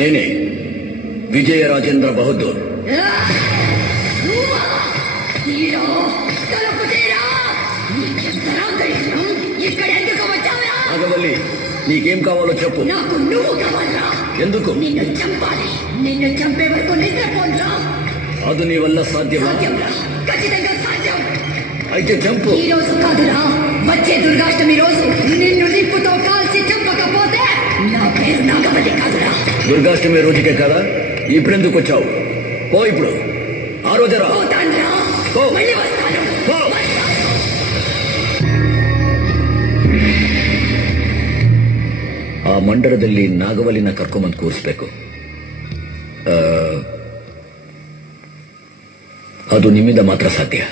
నేనే విజయ రాజేంద్ర బహదూర్. నాగవల్లి, నీకేం కావాలో చెప్పు. నాకు నువ్వు కావాలా? ఎందుకు? నిన్ను చంపాలి. నిన్ను చంపే వరకు నిద్రపోన్రా. అది నీ వల్ల సాధ్యమా? ఖచ్చితంగా సాధ్యం. అయితే చంపు. ఈ రోజు కాదురా, వచ్చే దుర్గాష్టమి రోజు నిన్ను నిప్పుతో కాల్చి చంపకపోతే నా పేరు నాగవల్లి కాదురా. దుర్గాష్టమి రోజుకే కదా, ఇప్పుడెందుకు వచ్చావు? పో ఇప్పుడు. ఆ రోజరా మళ్ళీ వస్తాను. ಆ ಮಂಡಲದಲ್ಲಿ ನಾಗವಲ್ಲಿನ ಕರ್ಕೊಂಬಂದು ಕೂರಿಸ್ಬೇಕು. ಅದು ನಿಮ್ಮಿಂದ ಮಾತ್ರ ಸಾಧ್ಯ.